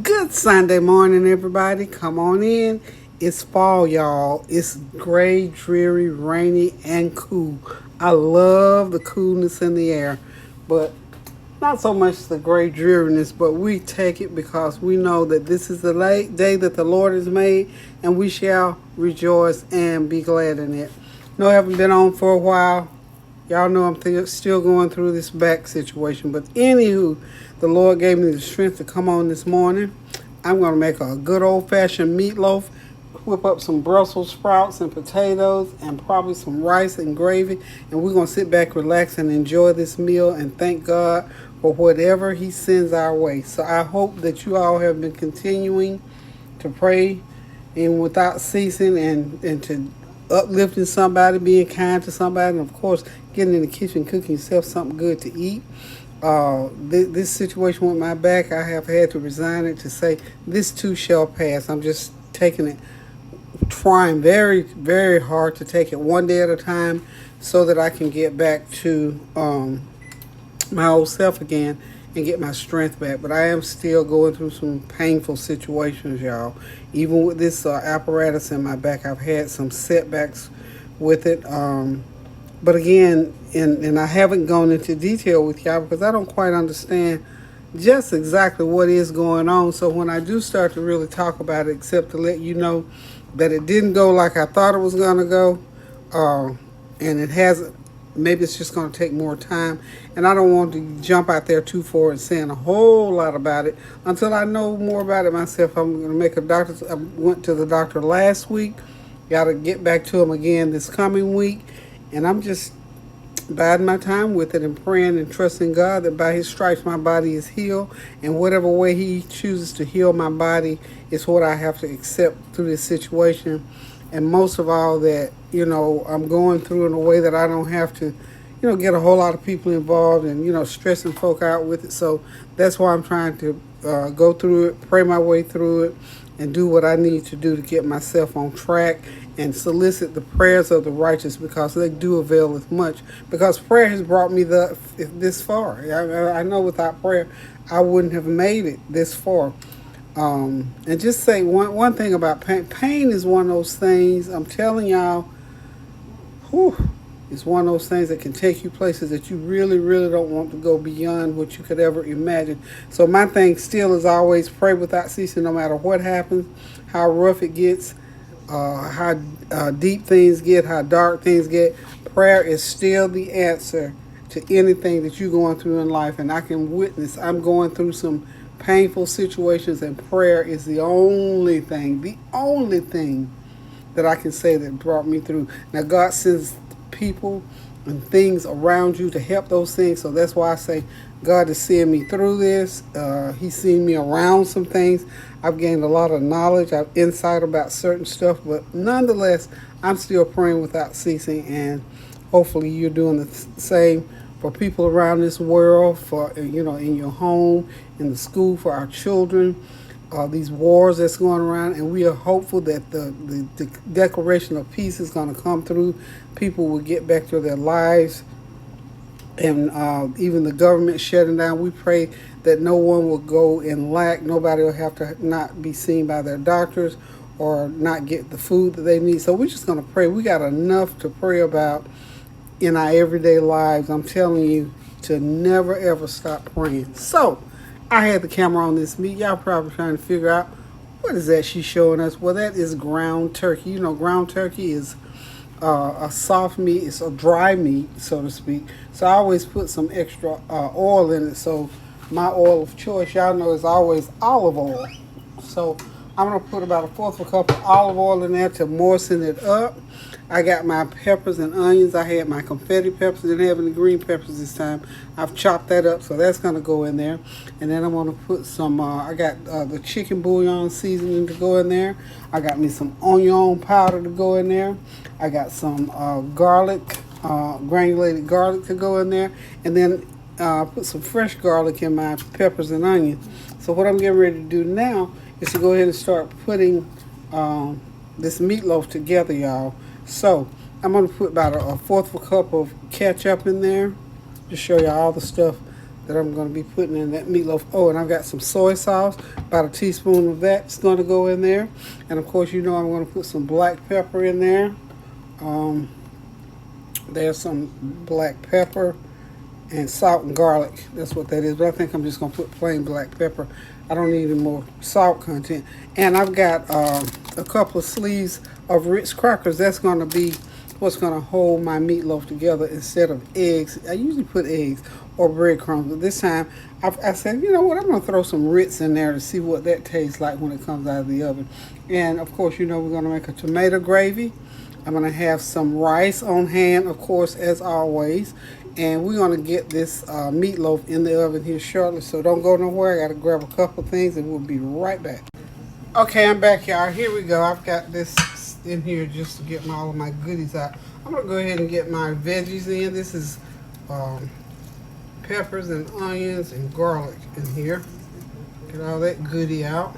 Good Sunday morning, everybody. Come on in. It's fall, y'all. It's gray, dreary, rainy, and cool. I love the coolness in the air, but not so much the gray dreariness, but we take it because we know that this is the late day that the Lord has made, and we shall rejoice and be glad in it. No, I haven't been on for a while. Y'all know I'm still going through this back situation. But anywho, the Lord gave me the strength to come on this morning. I'm going to make a good old-fashioned meatloaf, whip up some Brussels sprouts and potatoes and probably some rice and gravy. And we're going to sit back, relax, and enjoy this meal and thank God for whatever he sends our way. So I hope that you all have been continuing to pray and without ceasing and to uplifting somebody, being kind to somebody, and of course, getting in the kitchen, cooking yourself something good to eat. This situation with my back, I have had to resign it to say this too shall pass. I'm just taking it, trying very, very hard to take it one day at a time so that I can get back to my old self again and get my strength back. But I am still going through some painful situations, y'all. Even with this apparatus in my back, I've had some setbacks with it. But again, and I haven't gone into detail with y'all because I don't quite understand just exactly what is going on. So when I do start to really talk about it, except to let you know that it didn't go like I thought it was going to go, and it hasn't. Maybe it's just going to take more time, and I don't want to jump out there too far and saying a whole lot about it until I know more about it myself. I'm going to make a doctor. I went to the doctor last week. Got to get back to him again this coming week, and I'm just biding my time with it and praying and trusting God that by his stripes my body is healed, and whatever way he chooses to heal my body is what I have to accept through this situation. And most of all, that, I'm going through in a way that I don't have to, get a whole lot of people involved and, stressing folk out with it. So that's why I'm trying to go through it, pray my way through it, and do what I need to do to get myself on track and solicit the prayers of the righteous because they do avail as much. Because prayer has brought me this far. I know without prayer, I wouldn't have made it this far. And just say one thing about pain. Pain is one of those things, I'm telling y'all, it's one of those things that can take you places that you really, really don't want to go beyond what you could ever imagine. So my thing still is always pray without ceasing, no matter what happens, how rough it gets, how deep things get, how dark things get. Prayer is still the answer to anything that you're going through in life. And I can witness, I'm going through some painful situations, and prayer is the only thing that I can say that brought me through. Now, God sends people and things around you to help those things, so that's why I say God is seeing me through this. He's seen me around some things. I've gained a lot of knowledge, I've insight about certain stuff, but nonetheless, I'm still praying without ceasing, and hopefully you're doing the same for people around this world, for in your home, in the school, for our children, these wars that's going around, and we are hopeful that the declaration of peace is going to come through. People will get back to their lives, and even the government shutting down. We pray that no one will go in lack. Nobody will have to not be seen by their doctors or not get the food that they need. So we're just going to pray. We got enough to pray about in our everyday lives. I'm telling you to never ever stop praying. So I had the camera on this meat. Y'all probably trying to figure out what is that she's showing us. Well, that is ground turkey. Ground turkey is a soft meat. It's a dry meat, so to speak. So I always put some extra oil in it. So my oil of choice, y'all know, is always olive oil. So I'm going to put about a fourth of a cup of olive oil in there to moisten it up. I got my peppers and onions. I had my confetti peppers. Didn't have any green peppers this time. I've chopped that up, so that's going to go in there. And then I'm going to put some, I got the chicken bouillon seasoning to go in there. I got me some onion powder to go in there. I got some garlic, granulated garlic to go in there. And then put some fresh garlic in my peppers and onions. So what I'm getting ready to do now is to go ahead and start putting this meatloaf together, y'all. So I'm going to put about a fourth of a cup of ketchup in there to show you all the stuff that I'm going to be putting in that meatloaf. Oh, and I've got some soy sauce. About a teaspoon of that's going to go in there. And of course, you know I'm going to put some black pepper in there. There's some black pepper and salt and garlic. That's what that is. But I think I'm just going to put plain black pepper. I don't need any more salt content. And I've got a couple of sleeves of Ritz crackers. That's going to be what's going to hold my meatloaf together instead of eggs. I usually put eggs or breadcrumbs, but this time I said, you know what, I'm going to throw some Ritz in there to see what that tastes like when it comes out of the oven. And of course, you know we're going to make a tomato gravy. I'm going to have some rice on hand, of course, as always. And we're going to get this meatloaf in the oven here shortly, so don't go nowhere. I got to grab a couple things and we'll be right back. Okay, I'm back, y'all. Here we go. I've got this in here just to get all of my goodies out. I'm going to go ahead and get my veggies in. This is peppers and onions and garlic in here. Get all that goodie out.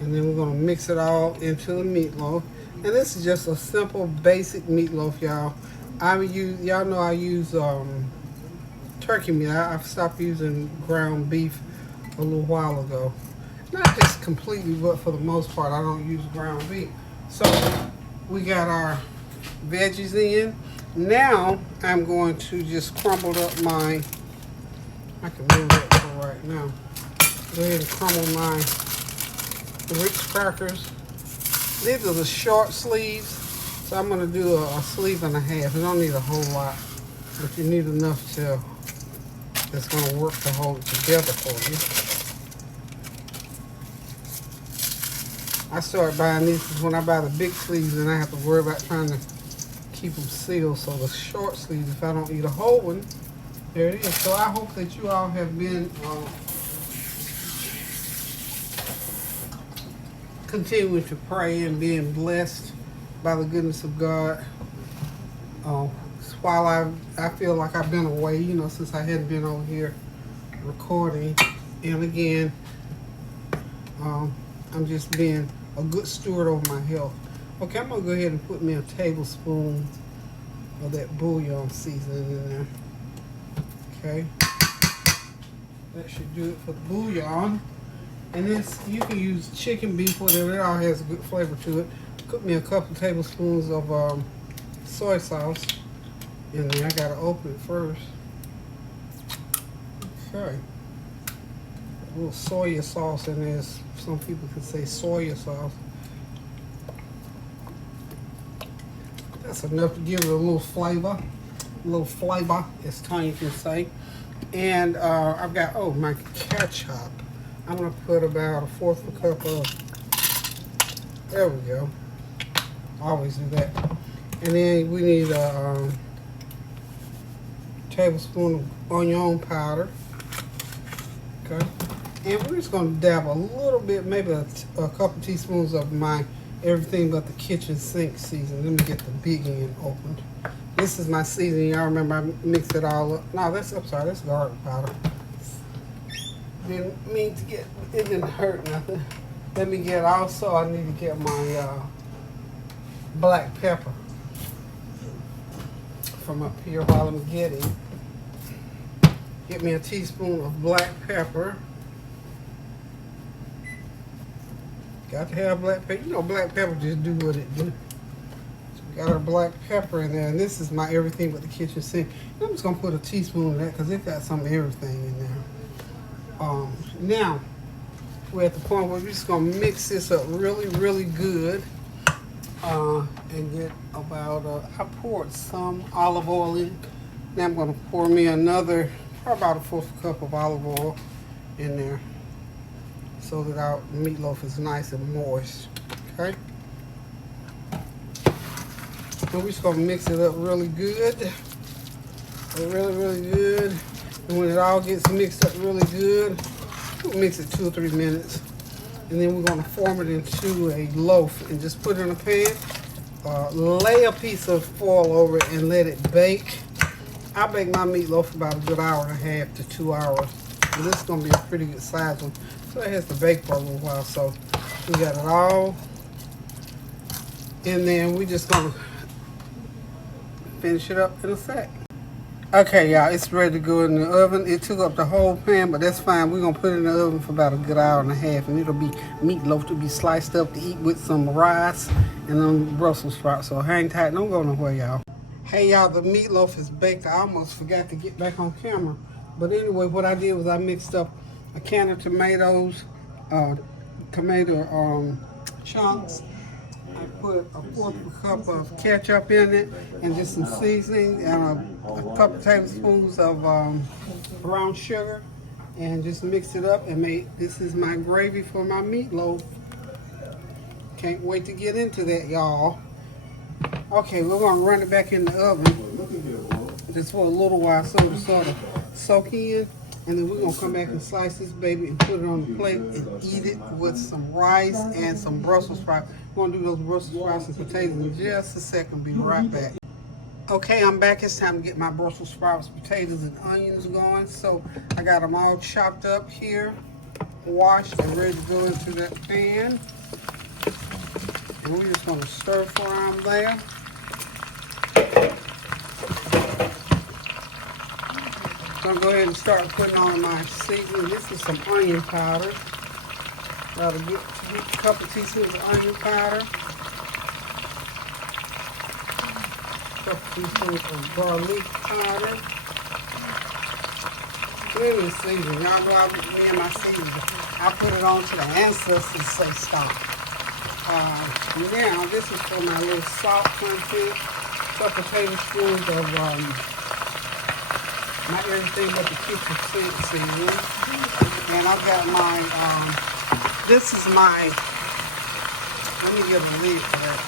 And then we're going to mix it all into the meatloaf. And this is just a simple, basic meatloaf, y'all. Y'all know I use turkey meat. I've stopped using ground beef a little while ago. Not just completely, but for the most part, I don't use ground beef. So we got our veggies in. Now I'm going to just crumble up I can move that for right now. Go ahead and crumble my Ritz crackers. These are the short sleeves, so I'm going to do a sleeve and a half. You don't need a whole lot, but you need enough that's going to work to hold it together for you. I start buying these because when I buy the big sleeves, then I have to worry about trying to keep them sealed. So the short sleeves, if I don't eat a whole one, there it is. So I hope that you all have been continuing to pray and being blessed by the goodness of God. While I feel like I've been away, you know, since I hadn't been over here recording. And again, I'm just being a good steward over my health. Okay, I'm going to go ahead and put me a tablespoon of that bouillon seasoning in there. Okay. That should do it for the bouillon. And this, you can use chicken, beef, whatever. It all has a good flavor to it. Cook me a couple tablespoons of soy sauce in there. I got to open it first. Okay. A little soya sauce in there. Some people could say soya sauce. That's enough to give it a little flavor. A little flavor, as Tanya can say. And I've got, my ketchup. I'm going to put about 1/4 cup of, there we go. I always do that. And then we need a tablespoon of onion powder. Okay. And we're just going to dab a little bit, maybe a couple teaspoons of my everything but the kitchen sink seasoning. Let me get the big end opened. This is my seasoning. Y'all remember I mixed it all up. No, that's garlic powder. Didn't mean to get, it didn't hurt nothing. Let me get, also I need to get my black pepper from up here while I'm getting. Get me a teaspoon of black pepper. Got to have black pepper. You know, black pepper just do what it do. So we got our black pepper in there, and this is my everything but the kitchen sink. I'm just gonna put a teaspoon of that because it got some of everything in there. Now we're at the point where we're just gonna mix this up really, really good, and get about. I poured some olive oil in. Now I'm gonna pour me another, probably about 1/4 cup of olive oil in there, so that our meatloaf is nice and moist. Okay. And we're just gonna mix it up really good, really, really good. And when it all gets mixed up really good, we'll mix it 2 or 3 minutes. And then we're going to form it into a loaf and just put it in a pan. Lay a piece of foil over it and let it bake. I bake my meatloaf for about a good 1.5 to 2 hours. And this is going to be a pretty good size one. So it has to bake for a little while. So we got it all. And then we're just going to finish it up in a sec. Okay, y'all, it's ready to go in the oven. It took up the whole pan, but that's fine. We're gonna put it in the oven for about a good hour and a half, and it'll be meatloaf to be sliced up to eat with some rice and them Brussels sprouts. So hang tight, don't go nowhere, y'all. Hey, y'all, the meatloaf is baked. I almost forgot to get back on camera, but anyway, what I did was I mixed up a can of tomatoes, tomato chunks. I put a fourth of a cup of ketchup in it and just some seasoning and a couple tablespoons of brown sugar, and just mix it up and make, this is my gravy for my meatloaf. Can't wait to get into that, y'all. Okay, we're gonna run it back in the oven just for a little while so it'll sort of soak in. And then we're gonna come back and slice this baby and put it on the plate and eat it with some rice and some Brussels sprouts. We're gonna do those Brussels sprouts and potatoes in just a second. Be right back. Okay, I'm back. It's time to get my Brussels sprouts, potatoes, and onions going. So I got them all chopped up here, washed and ready to go into that pan. And we're just gonna stir fry them there. I'm gonna go ahead and start putting on my seasoning. This is some onion powder. About a couple teaspoons of onion powder. Couple teaspoons of garlic powder. Plenty of seasoning. Y'all know me and my seasoning. I put it on to the ancestors say stop. Now this is for my little salt content. Couple tablespoons of my everything but the kitchen sink seasoning. And I've got my, this is my, let me get a lid for that.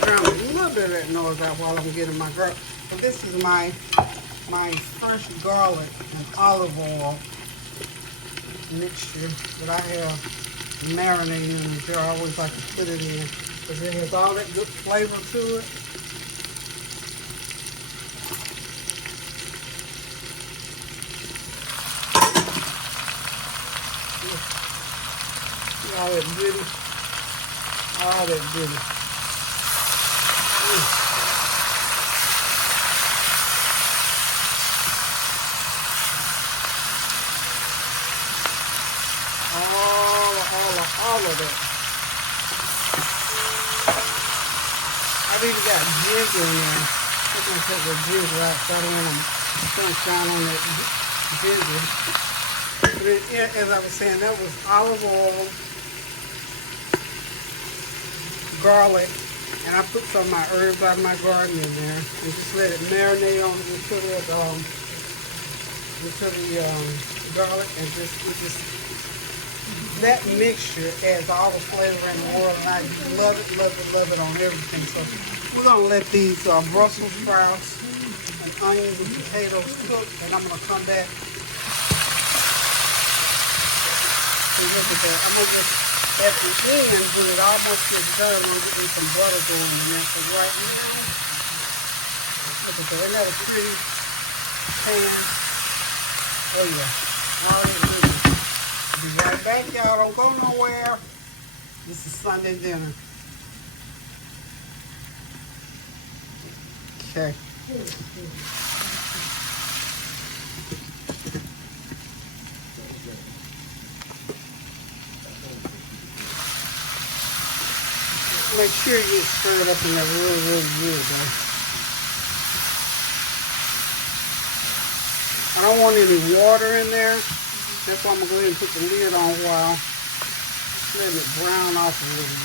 Drown a little bit of that noise out while I'm getting my garlic. So this is my fresh garlic and olive oil mixture that I have marinating in the jar. I always like to put it in because it has all that good flavor to it. See all that goodness? All that goodness. All of that. I've even got ginger in there. I'm going to take the ginger out so I don't want sunshine on that ginger. But as I was saying, that was olive oil, garlic, and I put some of my herbs out of my garden in there and just let it marinate on into the garlic, and just that mixture adds all the flavor in the world, and I love it, love it, love it on everything. So we're gonna let these Brussels sprouts and onions and potatoes cook, and I'm gonna come back and look at that. I'm gonna just, at the end, when it almost gets done, I'm gonna get me some butter going in there. So right now, look at that. Isn't that a pretty pan? Oh yeah, already moving. Be right back, y'all. Don't go nowhere. This is Sunday dinner. Okay. Make sure you stir it up in there really, really good, though. I don't want any water in there. That's why I'm going to go ahead and put the lid on while letting it brown off a little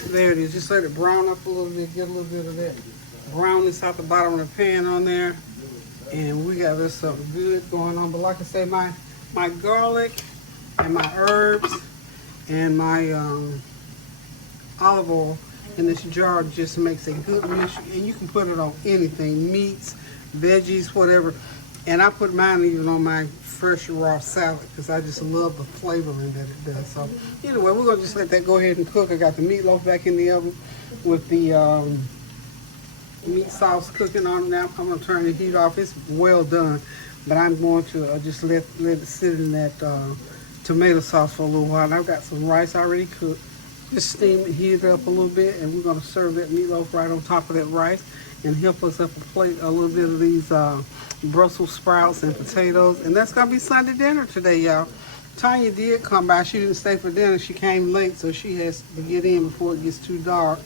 bit. There it is. Just let it brown up a little bit. Get a little bit of that brownness out the bottom of the pan on there. And we got this something good going on. But like I say, my garlic and my herbs and my olive oil in this jar just makes a good mixture. And you can put it on anything, meats, veggies, whatever. And I put mine even on my fresh raw salad because I just love the flavoring that it does. So anyway, we're going to just let that go ahead and cook. I got the meatloaf back in the oven with the meat sauce cooking on now. I'm gonna turn the heat off. It's well done, but I'm going to just let it sit in that tomato sauce for a little while. And I've got some rice already cooked. Just steam it, heat it up a little bit, and we're gonna serve that meatloaf right on top of that rice, and help us up a plate a little bit of these Brussels sprouts and potatoes. And that's gonna be Sunday dinner today, y'all. Tanya did come by. She didn't stay for dinner. She came late, so she has to get in before it gets too dark.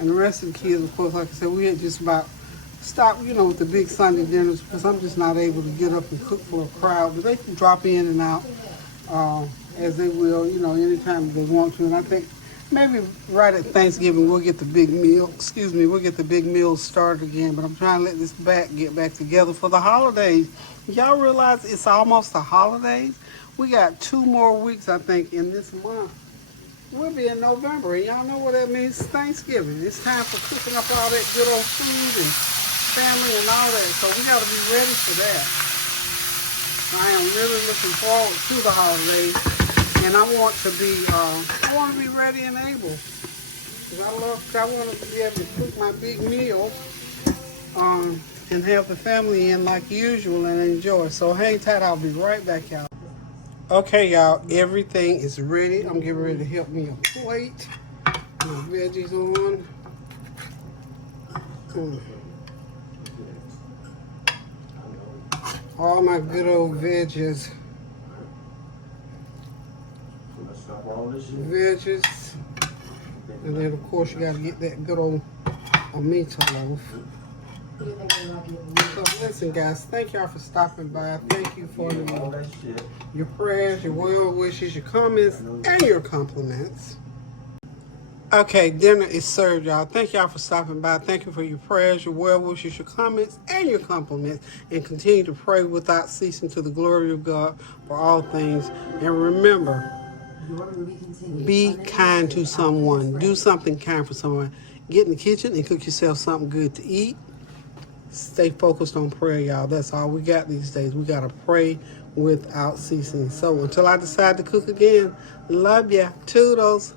And the rest of the kids, of course, like I said, we had just about stopped, with the big Sunday dinners, because I'm just not able to get up and cook for a crowd. But they can drop in and out as they will, anytime they want to. And I think maybe right at Thanksgiving we'll get the big meal. We'll get the big meals started again. But I'm trying to let this get back together for the holidays. Y'all realize it's almost the holidays? We got 2 more weeks, I think, in this month. We'll be in November, and y'all know what that means. Thanksgiving. It's time for cooking up all that good old food and family and all that. So we got to be ready for that. I am really looking forward to the holidays, and I want to be ready and able. I want to be able to cook my big meal, and have the family in like usual and enjoy. So hang tight. I'll be right back, y'all. Okay, y'all, everything is ready. I'm getting ready to help me a plate. My veggies on. All my good old veggies. And then, of course, you got to get that good old Meatloaf. So listen, guys, thank y'all for stopping by. Thank you for your prayers, your well wishes, your comments, and your compliments. Okay, dinner is served, y'all. Thank y'all for stopping by. Thank you for your prayers, your well wishes, your comments, and your compliments. And continue to pray without ceasing to the glory of God for all things. And remember, be kind to someone. Do something kind for someone. Get in the kitchen and cook yourself something good to eat. Stay focused on prayer, y'all. That's all we got these days. We got to pray without ceasing. So until I decide to cook again, love ya. Toodles.